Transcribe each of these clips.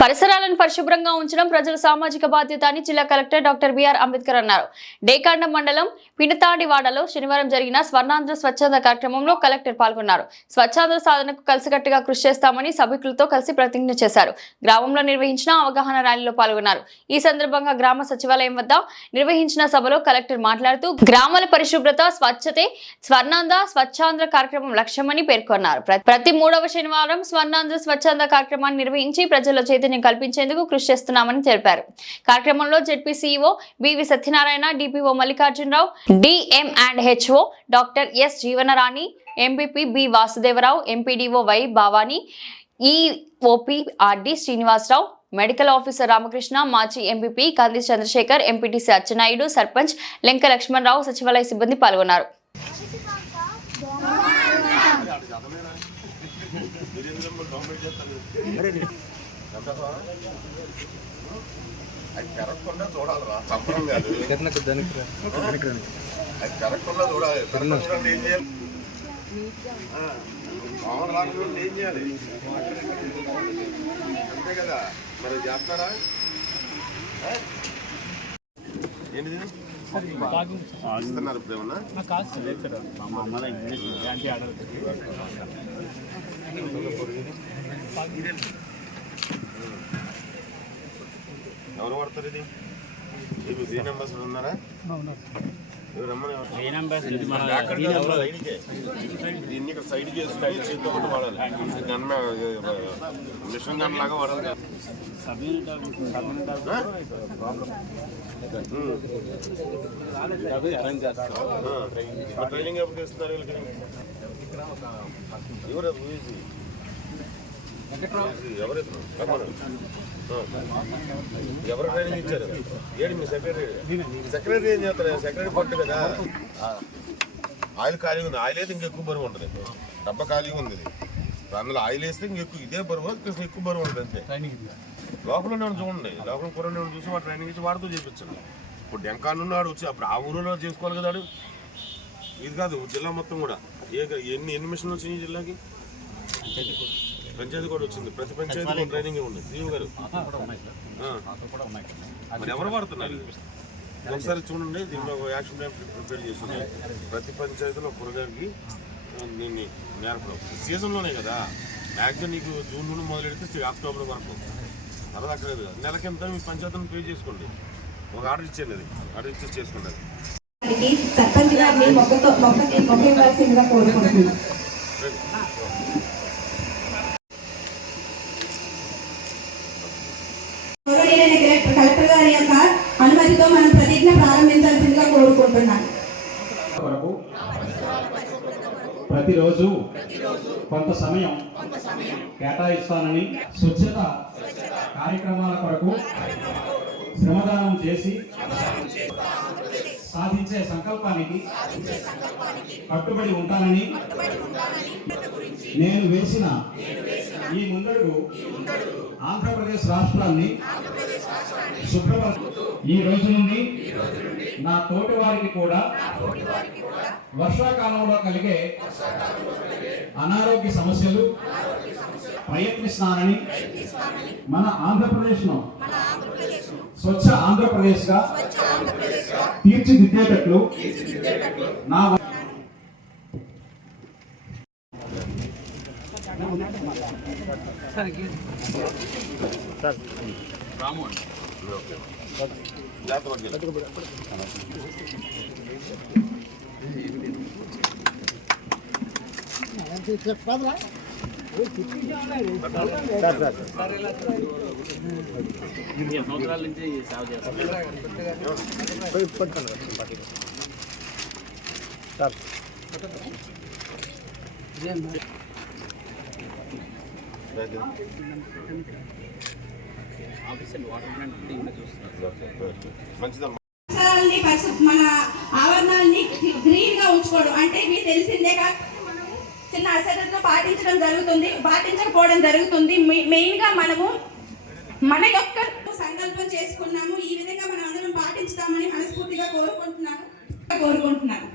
పరిసరాలను పరిశుభ్రంగా ఉంచడం ప్రజల సామాజిక బాధ్యత అని జిల్లా కలెక్టర్ డాక్టర్ బిఆర్ అంబేద్కర్ అన్నారు. డేకాండ మండలం పినతాడివాడలో శనివారం జరిగిన స్వర్ణాంధ్ర స్వచ్ఛంద కార్యక్రమంలో కలెక్టర్ పాల్గొన్నారు. స్వచ్ఛాంధ్ర సాధనకు కలిసికట్టుగా కృషి చేస్తామని సభికులతో కలిసి ప్రతిజ్ఞ చేశారు. గ్రామంలో నిర్వహించిన అవగాహన ర్యాలీలో పాల్గొన్నారు. ఈ సందర్భంగా గ్రామ సచివాలయం వద్ద నిర్వహించిన సభలో కలెక్టర్ మాట్లాడుతూ గ్రామాల పరిశుభ్రత స్వచ్ఛతే స్వర్ణాంధ్ర స్వచ్ఛాంధ్ర కార్యక్రమం లక్ష్యమని పేర్కొన్నారు. ప్రతి మూడవ శనివారం స్వర్ణాంధ్ర స్వచ్ఛంద కార్యక్రమాన్ని నిర్వహించి ప్రజల చైతన్యం కల్పించేందుకు కృషి చేస్తున్నామని తెలిపారు. కార్యక్రమంలో ZP CEO BV Satyanarayana DPO Mallikarjunarao DM and HO doctor S Jeevanarani MPP B Vasudevarao MPDO Y Bhavani EOPRD Srinivasarao medical officer Ramakrishna మాజీ ఎంపీపీ కంది చంద్రశేఖర్ ఎంపీటీసీ అచ్చెన్నాయుడు సర్పంచ్ లెంక లక్ష్మణరావు సచివాలయ సిబ్బంది పాల్గొన్నారు. అది పెరగకుండా చూడాలిరా చంపడం కాదు అది పెరగకుండా చూడాలి పెరగకుండా ఏం చేయాలి ఆ, మామూలు రాకుండా ఏం చేయాలి అంతే కదా మరి చేస్తారా ఆ? ఏంటిది ఇస్తున్నారు ఇప్పుడు ఏమన్నా ఎవరు పడతారు ఇది? మీకు ఏ నెంబర్స్ ఉన్నారా. దీన్ని ఇక్కడ సైడ్ చేతితో వాడాలి. గన్ మిషన్ గన్ లాగా వాడాలి ట్రైనింగ్ ఎప్పుడు ఇస్తున్నారు వీళ్ళకి? ఎవరు. ఎవరు ఎవరు ట్రైనింగ్ ఇచ్చారు ఏడు మీ సెక్రటరీ సెక్రటరీ ఏం చేస్తారు సెక్రటరీ పట్టు కదా ఆయిల్ ఖాళీగా ఉంది ఆయిల్ అయితే ఇంకెక్కువ బరువు ఉంటుంది డబ్బా ఖాళీగా ఉంది అందులో ఆయిల్ వేస్తే ఇంకెక్కువ ఇదే బరువు కొంచెం ఎక్కువ బరువు ఉంటుంది అంతే లోపల ఉండేవాడు చూడండి లోపల కూర చూసి వాడు ట్రైనింగ్ ఇచ్చి వాడుతూ చేయించండి ఇప్పుడు డెంకాన్ ఉన్నాడు వచ్చి అప్పుడు ఆ ఊరిలో చేసుకోవాలి కదా వాడు. ఇది కాదు జిల్లా మొత్తం కూడా ఏ ఎన్ని ఎన్ని మిషన్లు వచ్చినాయి ఈ జిల్లాకి పంచాయతీ కూడా వచ్చింది. ప్రతి పంచాయతీ ట్రైనింగ్ ఉంది. దీవు గారు. మరి ఎవరు వాడుతున్నారు? ఒకసారి చూడండి దీనిలో ఒక యాక్షన్ ప్లాన్ ప్రిపేర్ చేసింది ప్రతి పంచాయతీలో కూరగాయలకి దీన్ని నేర్పడం. సీజన్లోనే కదా. మ్యాక్సిమం నీకు జూన్ నుండి మొదలెడితే అక్టోబర్ వరకు. తర్వాత అక్కర్లేదు కదా. నెలకింత మీ పంచాయతీని పే చేసుకోండి. ఒక ఆర్డర్ ఇచ్చేయండి అది. ఆర్డర్ ఇచ్చి చేసుకోండి సర్పంచ్ గారిని మొక్కతో మొక్కకి మొక్క ఇవ్వాల్సిందిగా కోరుకుంటున్నాను గౌరవనీయులైన కలెక్టర్ కలెక్టర్ గారి యొక్క అనుమతితో మనం ప్రతిజ్ఞ ప్రారంభించాల్సిందిగా కోరుకుంటున్నాను. ప్రతిరోజు కొంత సమయం కేటాయిస్తానని స్వచ్ఛత కార్యక్రమాల కొరకు శ్రమదానం చేసి సాధించే సంకల్పానికి కట్టుబడి ఉంటానని నేను వేసిన ఈ ముందడుగు ఆంధ్రప్రదేశ్ రాష్ట్రాన్ని శుభ్రపర ఈ రోజు నుండి నా తోటి వారికి కూడా వర్షాకాలంలో కలిగే అనారోగ్య సమస్యలు ప్రయత్నిస్తున్నానని మన ఆంధ్రప్రదేశ్ను స్వచ్ఛ ఆంధ్రప్రదేశ్గా తీర్చిదిద్దేటట్లు నా వ- జాగ్రత్త పట్టుకెళ్ళి. మంచిదమ్మా పరిసరాలని పరిశు మన ఆవరణాలని గ్రీన్గా ఉంచుకోవడం అంటే మీకు తెలిసిందే కాబట్టి చిన్న అసలు పాటించడం జరుగుతుంది పాటించకపోవడం జరుగుతుంది మెయిన్గా మనము మన యొక్క సంకల్పం చేసుకున్నాము ఈ విధంగా మనం అందరం పాటించుతామని మనస్ఫూర్తిగా కోరుకుంటున్నాను కోరుకుంటున్నాను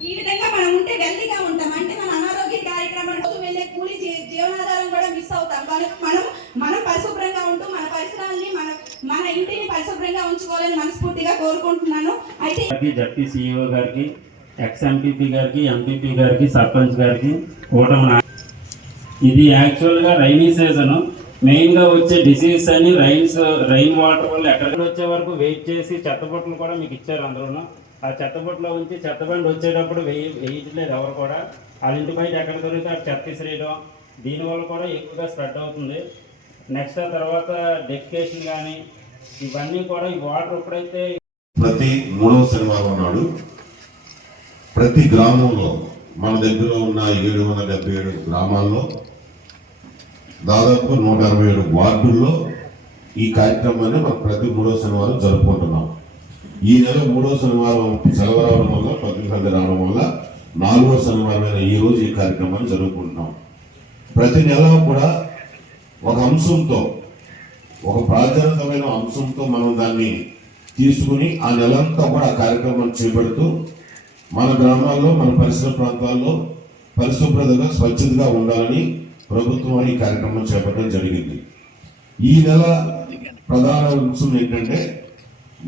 ఈ విధంగా మనం ఉంటే హెల్తీగా ఉంటాం అంటే మన అనారోగ్య కార్య కార్యక్రమం రోజు వెళ్ళే కూలి జీ- జీవనాధారం కూడా మిస్ మనం మనం పరిశుభ్రంగా ఉంటూ మన పరిసరాలని మన మన ఇంటిని పరిశుభ్రంగా ఉంచుకోవాలని మనస్ఫూర్తిగా కోరుకుంటున్నాను. అయితే గారికి జడ్పీ గారికి ఎక్స్ ఎంపీపీ గారికి ఎంపీపీ గారికి సర్పంచ్ గారికి ఓటమి ఇది యాక్చువల్గా రైనీ సీజన్. మెయిన్గా వచ్చే డిసీజ్ అని రైన్స్ రైన్ వాటర్ వల్ల ఎక్కడికి వచ్చే వరకు వెయిట్ చేసి చెత్తబొట్లు కూడా మీకు ఇచ్చారు అందరూ ఆ చెత్తబొట్లో ఉంచి చెత్తబండి వచ్చేటప్పుడు వెయ్యి వేయట్లేదు ఎవరు కూడా. వాళ్ళ ఇంటి బయట ఎక్కడ దొరికితే ఆ చెత్త ఇసిరేయడం దీనివల్ల కూడా ఎక్కువగా స్ప్రెడ్ అవుతుంది. నెక్స్ట్ తర్వాత డెఫికేషన్ కానీ ఇవన్నీ కూడా ఈ వాటర్ ఎప్పుడైతే ప్రతి మూడవ శనివారం నాడు ప్రతి గ్రామంలో మన దగ్గర ఉన్న ఏడు వందల డెబ్బై ఏడు గ్రామాల్లో దాదాపు నూట అరవై ఏడు వార్డుల్లో ఈ కార్యక్రమాన్ని మనం ప్రతి మూడో శనివారం జరుపుకుంటున్నాం. ఈ నెల మూడో శనివారం సెలవు రావడం వల్ల పత్రికలు రావడం వల్ల నాలుగో శనివారమైన ఈ రోజు ఈ కార్యక్రమాన్ని జరుపుకుంటున్నాం. ప్రతి నెల కూడా ఒక అంశంతో ఒక ప్రాధాన్యతమైన అంశంతో మనం దాన్ని తీసుకుని ఆ నెలంతా కూడా ఆ కార్యక్రమం చేపడుతూ మన గ్రామాల్లో మన పరిసర ప్రాంతాల్లో పరిశుభ్రతగా స్వచ్ఛతగా ఉండాలని ప్రభుత్వం ఈ కార్యక్రమం చేపట్టడం జరిగింది. ఈ నెల ప్రధాన అంశం ఏంటంటే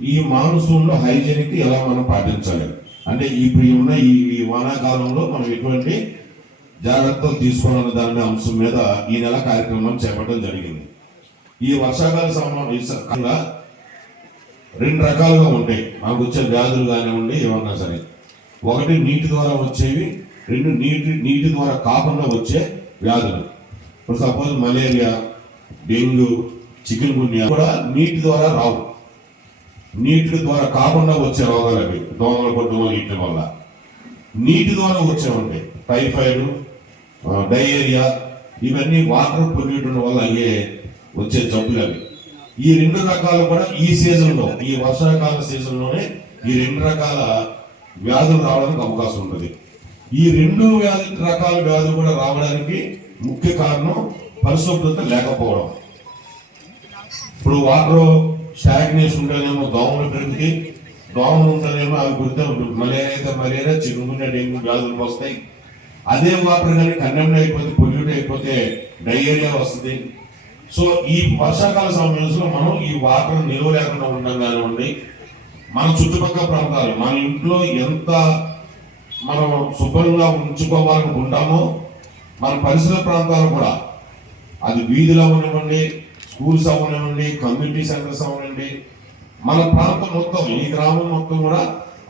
ఈ మాన్సూన్లో హైజీనిక్ ఎలా మనం పాటించాలి? అంటే ఇప్పుడు ఉన్న ఈ ఈ వానాకాలంలో మనం ఎటువంటి జాగ్రత్తలు తీసుకోవాలనే దాని అంశం మీద ఈ నెల కార్యక్రమం చేపట్టడం జరిగింది. ఈ వర్షాకాల సంబంధంగా రెండు రకాలుగా ఉంటాయి. మనకు వచ్చే వ్యాధులు కానివ్వండి ఏమన్నా సరే. ఒకటి నీటి ద్వారా వచ్చేవి రెండు నీటి నీటి ద్వారా కాకుండా వచ్చే వ్యాధులు. ఇప్పుడు suppose malaria dengue chikungunya కూడా నీటి ద్వారా రావు. నీటి ద్వారా కాకుండా వచ్చే రోగాలు అవి. దోమలు కొట్టడం వీటి వల్ల. నీటి ద్వారా వచ్చే ఉంటాయి. టైఫాయిడ్ డయేరియా ఇవన్నీ వాటర్ పొల్యూషన్ వల్ల అయ్యే వచ్చే జబ్బులు అవి. ఈ రెండు రకాలు కూడా ఈ సీజన్లో ఈ వర్షాకాల సీజన్లోనే ఈ రెండు రకాల వ్యాధులు రావడానికి అవకాశం ఉంటుంది ఈ రెండు వ్యాధి రకాల వ్యాధులు కూడా రావడానికి ముఖ్య కారణం పరిశుభ్రత లేకపోవడం. ఇప్పుడు వాటర్ స్టాగ్నేషన్ ఉంటేనేమో దోమలు పెరిగితే దోమలు ఉంటేనేమో అవి కుడితే మలేరియా అయితే మలేరియా చికెన్ డెంగ్యూ వ్యాధులు వస్తాయి. అదే వాటర్ కానీ కండెమ్డ్ అయిపోతే పొల్యూట్ అయిపోతే డయేరియా వస్తుంది. సో ఈ వర్షాకాల సమయంలో మనం ఈ వాటర్ నిల్వ లేకుండా ఉండడం కానివ్వండి మన చుట్టుపక్కల ప్రాంతాలు మన ఇంట్లో ఎంత మనం శుభ్రంగా ఉంచుకోవాలనుకుంటామో మన పరిసర ప్రాంతాలు కూడా. అది వీధులు అవనివ్వండి స్కూల్స్ అవనివ్వండి కమ్యూనిటీ సెంటర్స్ అవనండి మన ప్రాంతం మొత్తం ఈ గ్రామం మొత్తం కూడా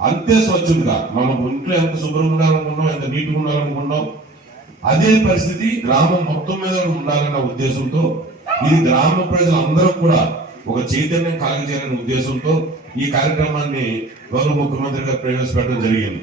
అంతే స్వచ్ఛంగా. మనం ఇంట్లో ఎంత శుభ్రంగా ఉండాలనుకున్నాం ఎంత నీట్గా ఉండాలనుకున్నాం. అదే పరిస్థితి గ్రామం మొత్తం మీద ఉండాలన్న ఉద్దేశంతో ఇది గ్రామ ప్రజలందరూ కూడా ఒక చైతన్యం కలగజేయాలనే ఉద్దేశంతో ఈ కార్యక్రమాన్ని గౌరవ ముఖ్యమంత్రి గారు ప్రవేశపెట్టడం జరిగింది.